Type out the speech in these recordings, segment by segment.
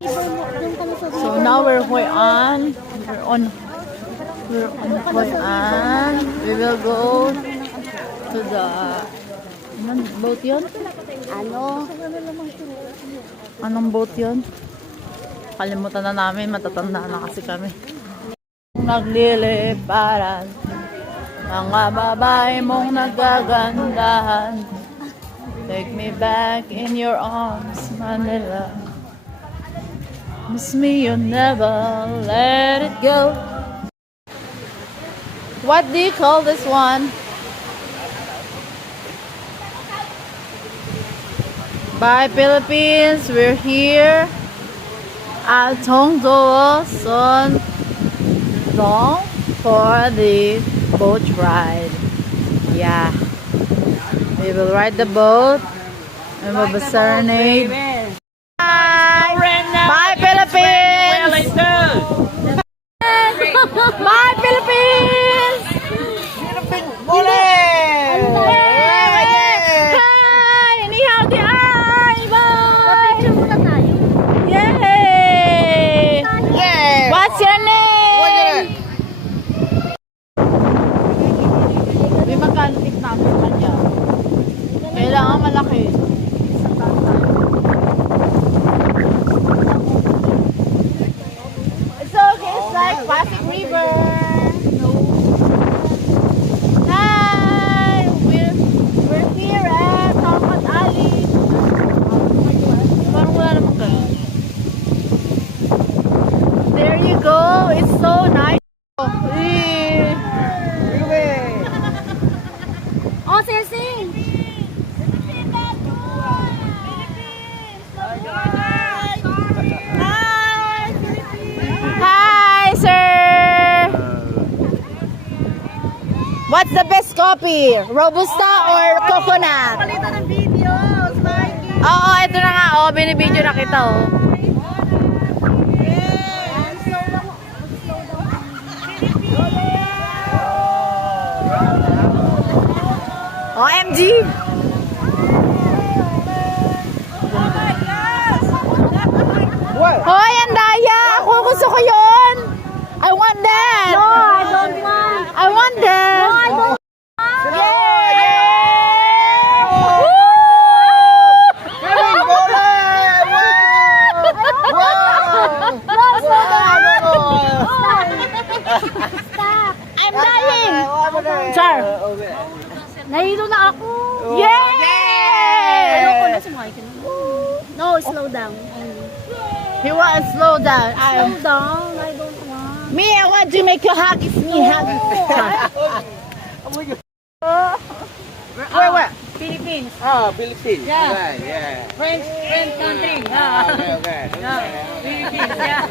So now we're on Hoi An. We will go to the boat yun? Anong boat yun? Kalimutan na namin, matatanda na kasi kami. Nagliliparan mga babae mong nagagandahan. Take me back in your arms, Manila. Miss me, you never let it go. What do you call this one? Bye Philippines, we're here at Tongdo Son Dong for the boat ride. Yeah, we will ride the boat and we'll be serenade. Bye, bye Philippines. Bye Philippines. What's your name? May magkano-tip namin sa kanya. Kailangan malaki. It's okay, it's like Pasig River. Hi! We're here at Salmat Ali. Parang wala naman kayo. There you go. It's so nice. Oh, sing. Hi, sir. What's the best coffee? Robusta or coconut? Palitan ng video. Oo, ito na nga. Oh, binibideo na kita. Oh. OMG! Hoy, ang daya! Ako gusto ko yun! I want that! No, I don't want. I want that! No, I don't want. Stop. I'm dying! Char! Nahilo na ako. Yay! Ayoko na sumakay ka na. No, slow down. He wants slow down. Slow down. I don't want. Me, I want to make you hug. It's me hug. Where? Philippines. Oh, Philippines. Yeah. Okay, yeah. French country. Okay. Philippines, yeah.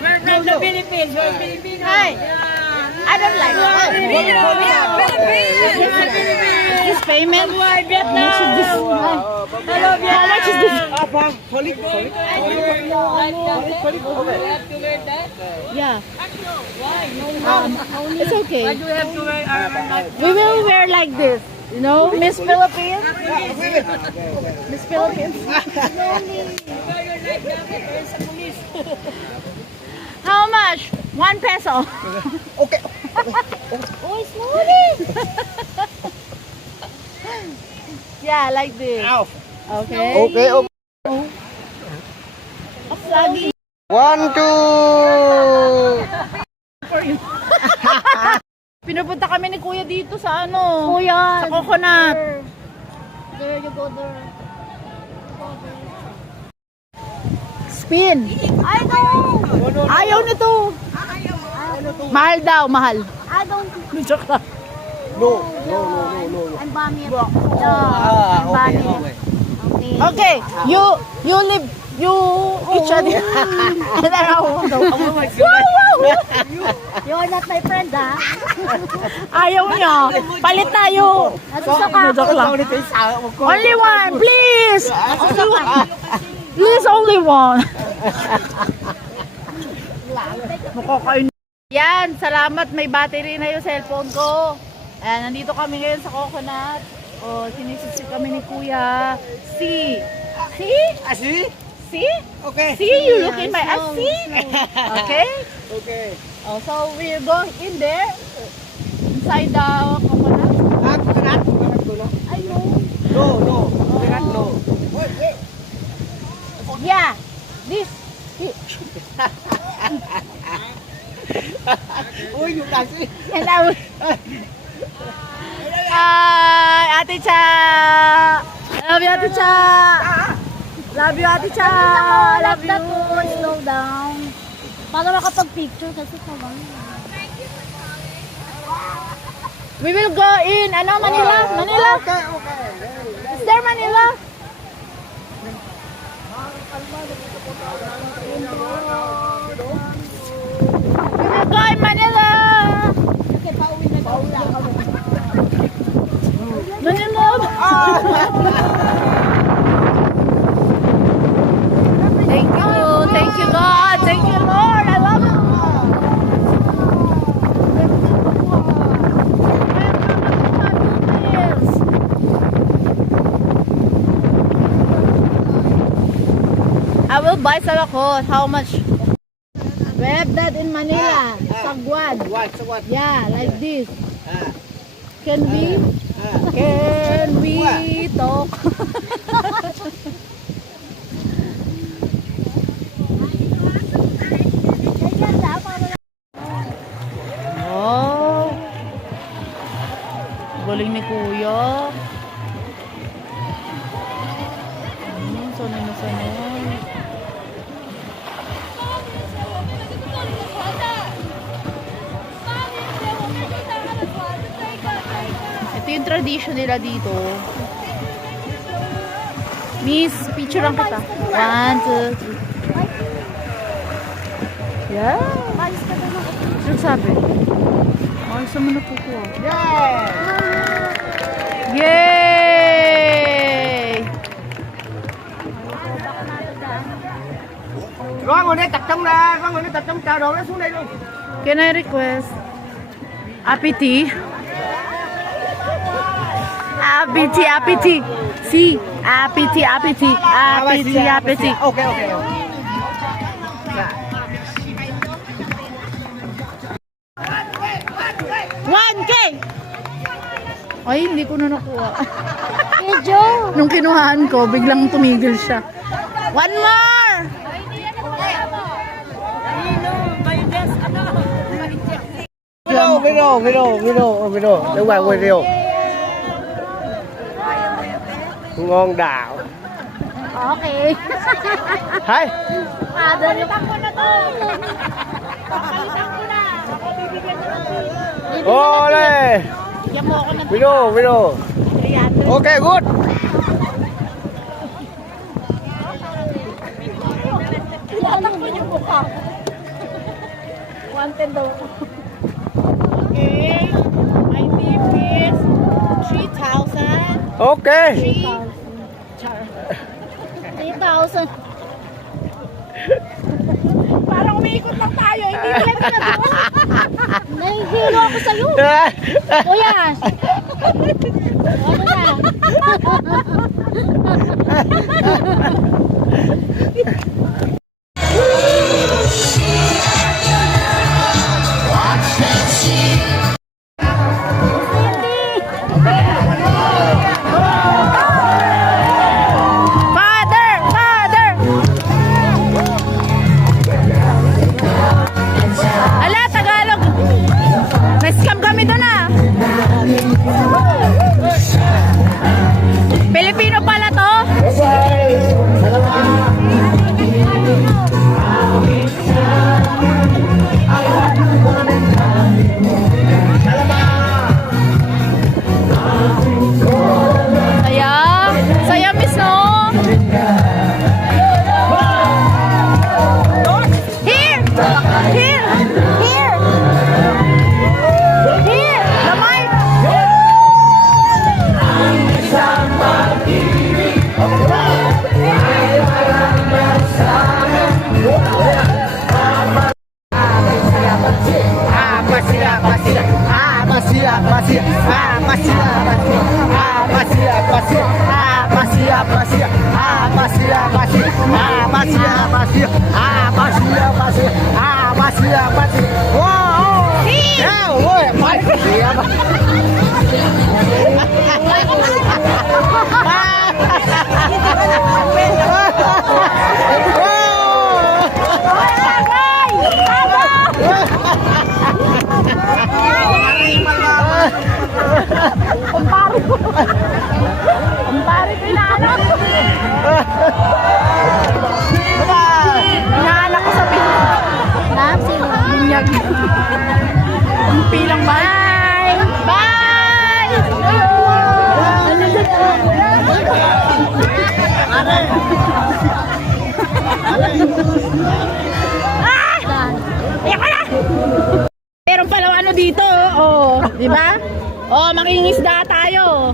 We're from the Philippines. We're Filipino. Hi. I don't like it. This payment? You should this. Hello, How much is this? Yeah. It's okay. Do we have to wear our We will wear like this. You know, Miss Philippines. Miss Philippines. How much? 1 peso. Okay. Oh, slowly. Yeah, like this. Ow. Okay. Okay. Lagi. 1, 2. Pinupunta kami ni Kuya dito sa ano? Kuya. Sa coconut. There you go there. Spin. I don't. Ayaw nito. Mahal daw, mahal. I don't. Joke lang. No. I'm vomit. I'm vomit. Okay. Okay, you live, you each other. You're not my friend, ha? Ayaw niya. Palit tayo. Gusto ka? Joke lang. Only one, please. Only one. Please, only one. Makakain. Yan, salamat. May battery na yung cellphone ko. Ayan, nandito kami ngayon sa coconut. O, sinisisip kami ni Kuya. Si? Asi? Si? see? Okay. See, you look in my eyes, see? Okay? Okay. Oh, so we'll go in there, inside the coconut. Coconut. Coconut ko, no? I know. No, no. Coconut, no. Wait, wait. Yeah, this. Uy, yung kasi. And I will... Hi, Ate Cha! Love you, Ate Cha! Love you, Ate Cha! Love you! Slow down. Para makapag-picture kasi kabang. We will go in, Manila? Manila? Okay, okay. Is there Manila? We will go in Manila! Manila! Thank you God, thank you Lord, I love you. I will buy salakot. How much? We have that in Manila. Sagwan. What? So what? Yeah, like this. Ah, Can we? ah. Can we talk? Oh. Galing ni Kuya. Sanay na sanay. Ito yung tradition nila dito. Miss, picture lang kita. 1, 2, 3. Yeah. Ano sabi? Ayos naman na po ko. Yeah! Yay! Rồi ngồi đây tập trung ra, con ngồi đây tập trung chào đồ nó xuống đây luôn. Can I request apiti? Apiti. Si, apiti. Apiti. Okay, okay. Dạ. 1K! Ay, hindi ko na nakuha. Medyo. Nung kinuhaan ko, biglang tumigil siya. One more! Video. Đúng rồi, video. Ngon đảo. Okay. Hay. Papalitan ko na to. Papalitan ko na. Ako bibigyan ko ng Ole. Bigyan mo ako ng Video. 300. Okay, good. Ilalang ko yung mukha. 110 daw ako. Okay. My tip is 3,000. Okay. 3,000. Parang umiikot lang tayo. Hindi lang ka na doon. Nahihilo ako sa'yo. Kuya. Ano na? Father! Ala, Tagalog! Na-scam kami doon ah! Pilipino pala to? Pasio. Pasio. Pasio. Wow. Yeah, boy. Pasio. Kumpare ko inaanak. Inaanak ko sa binyag. Ang pilang bye! Bye! Meron palang ano dito, oh, di ba? Oh, mangingisda tayo.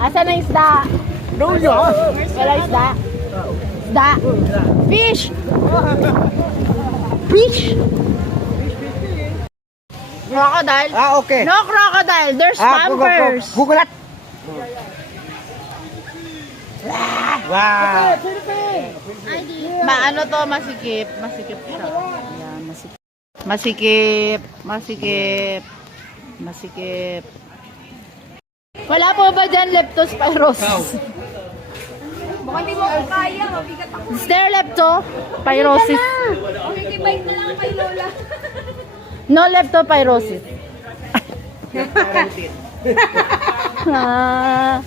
Asan ang isda? Wala isda. Isda. Fish. Fish. Crocodile. Okay. No crocodile. There's pampers. Gugulat. Wow. Maano to, masikip. Masikip siya. Ayan, masikip. Masikip. Masikip. Masikip. Wala po ba dyan leptospirosis? Baka hindi mo ako kaya, mabigat ako. Stair leptospirosis. Okay, bike na lang kay Lola. No leptospirosis. Ah.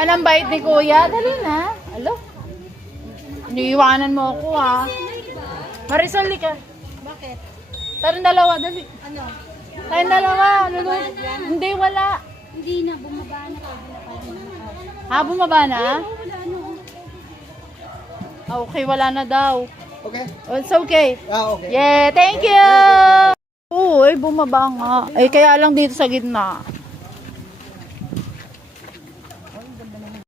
Yan ang bait ni Kuya. Dali na. Alo. Iniiwanan mo ako ha. Marisol, ka. Bakit? Tayong dalawa, dali. Ano? Tayong dalawa. Lulu. Hindi, wala. Hindi na, bumaba na ka. Ha, bumaba na? Wala, ano? Ah, okay, wala na daw. Okay. Oh, it's okay. Okay. Yeah, thank you! Oo, bumaba nga. Kaya lang dito sa gitna.